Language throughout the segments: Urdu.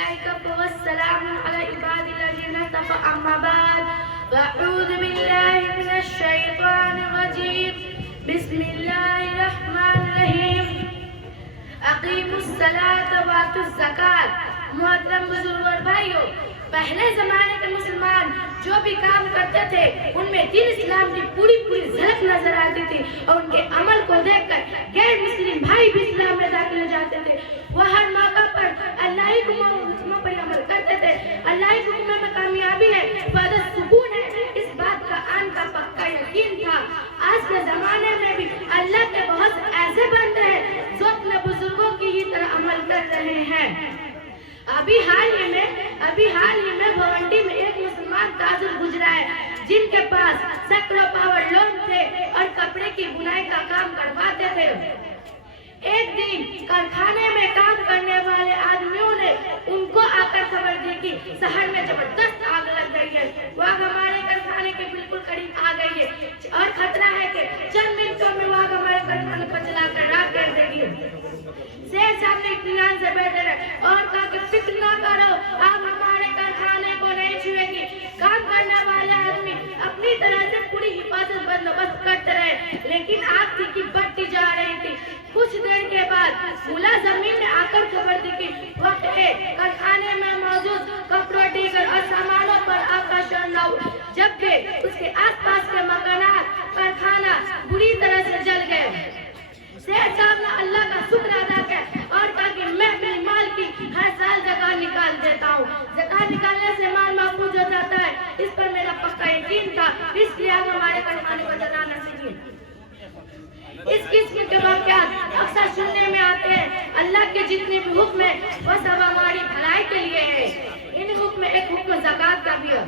الملائكة والسلام على عباد الذين اصطفى أما بعد فأعوذ بالله من الشيطان الرجيم بسم الله الرحمن الرحيم اقیموا الصلاۃ وآتوا الزکوٰۃ. محترم بزرگ اور بھائیوں، پہلے زمانے کے مسلمان جو بھی کام کرتے تھے ان میں دین اسلام کی پوری جھلک نظر آتی تھی، اور ان کے عمل کو دیکھ کر غیر مسلم بھائی بھی اسلام میں داخل ہو جاتے تھے. وہ ہر موقع پر اللہ ہی حکموں پر عمل کرتے تھے. اللہ ہی حکموں میں کامیابی ہے، وعدہ سکون ہے، اس بات کا آن کا پکا یقین تھا. آج کے زمانے میں بھی اللہ کے بہت ایسے بندے ہیں جو اپنے بزرگوں کی ہی طرح عمل کر رہے ہیں. ابھی حال ہی میں بھونڈی میں ایک مسلمان تاجر گزرا ہے جن کے پاس سینکڑوں پاور لوم تھے اور کپڑے کی بنائی کا کام کرواتے تھے. ایک دن کارخانے میں کام کرنے والے آدمیوں نے ان کو آ کر خبر دی کہ شہر میں زبردست آگ لگ گئی ہے. وہ آگ ہمارے کارخانے کے بالکل قریب آ گئی ہے اور خطرہ ہے کہ چند منٹوں میں وہ آگ ہمارے کارخانے کو جلا کر راکھ کر دے گی. شیخ صاحب نے اطمینان سے بیٹھے رہے اور کہا کہ فکر نہ کرو، آگ ہمارے کارخانے کو نہیں چھوئے گی. کام کرنے والے آدمی اپنی طرح سے پوری حفاظت بندوبست کرتے رہے، لیکن آگ تھی کہ بڑھتی جا رہی تھی. کچھ دیر کے بعد ملازمین نے آ کر خبر دی کہ وقت ہے کارخانے میں موجود کپڑوں، دیگر اور سامانوں پر آگ کا شعلہ ہوا، جبکہ اس کے آس پاس کے مکانات کارخانہ بری طرح سے جل گئے. شیخ صاحب نے اللہ کا شکر ادا کیا اور کہا کہ میں اپنے مال کی ہر سال زکوٰۃ نکال دیتا ہوں. زکوٰۃ نکالنے سے مال محفوظ ہو جاتا ہے، اس پر میرا پکا یقین تھا، اس لیے آپ ہمارے کارخانے کو جلانا سیکھیں. اس قسم کے واقعات اکثر سننے میں آتے ہیں. اللہ کے جتنے بھی حکم ہیں وہ سب ہماری بھلائی کے لیے ہے. ان حکم میں ایک حکم زکوٰۃ کا بھی ہے.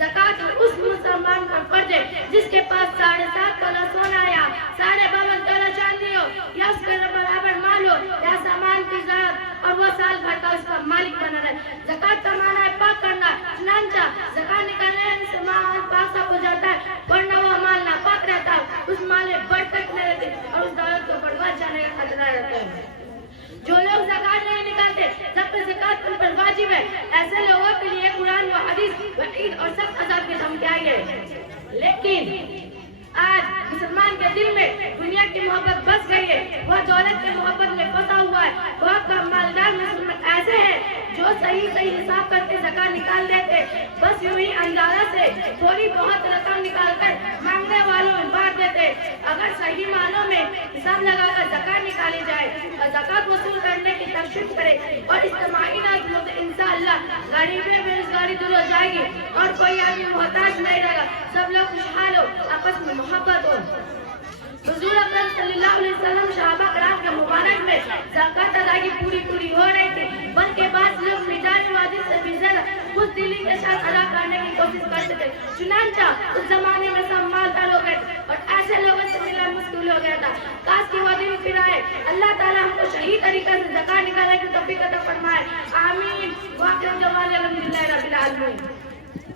زکوٰۃ اس مسلمان پر فرض ہے جس کے پاس 7.5 تولہ سونا یا 52 تولہ چاندی ہو، یا اس کے برابر مال ہو یا سامان کی ذات، اور وہ سال بھر کا اس کا مالک بنا رہے. زکوٰۃ کا معنی ہے پاک کرنا. چنانچہ زکوٰۃ نکالنے سے مال پاک صاف ہو جاتا ہے، ورنہ وہ مال ناپاک رہتا ہے، اس مال میں برکت نہیں رہتی اور اس دولت کو برباد جانے کا خطرہ رہتا ہے. جو لوگ زکوٰۃ نہیں نکالتے جب تک زکوٰۃ ان پر واجب ہے، ایسے لوگوں کے لیے قرآن و حدیث وعید اور سخت عذاب کی دھمکی آئی ہے. لیکن آج مسلمان کے دل میں دنیا کی محبت بس گئی ہے، وہ دولت کی محبت میں پھنسا ہوا ہے. بہت کم مالدار مسلمان ایسے ہیں جو صحیح حساب کر کے زکوٰۃ نکال لیتے، بس یوں ہی اندازہ سے تھوڑی بہت رقم نکال کر مانگنے والوں میں بانٹ دیتے. اگر صحیح معنوں میں حساب لگا کر زکوٰۃ نکالی جائے اور زکوٰۃ وصول کرنے کی ترغیب کرے اور اجتماعی نظم ہو تو انشاءاللہ غریبی بے روزگاری دور ہو جائے گی اور کوئی آدمی محتاج نہیں رہے گا. سب لوگ خوشحال ہو، آپس میں محبت ہو. حضور اکرم صلی اللہ علیہ وسلم صحابہ کرام کے مبارک میں زکوٰۃ ادائیگی پوری ہو رہی تھی، بلکہ بعض لوگ مزاج واجب سے بھی زیادہ خوش دلی کے ساتھ ادا کرنے کی کوشش کرتے تھے. چنانچہ اس زمانے میں سب مالدار ہو گئے اور ایسے لوگوں سے ملنا مشکل ہو گیا تھا. کاش کی وہ دن پھر آئے. اللہ تعالیٰ ہم کو صحیح طریقے سے زکوٰۃ نکالنے کی توفیق عطا فرمائے. آمین. واقعہ جوال الحمدللہ رب العالمین.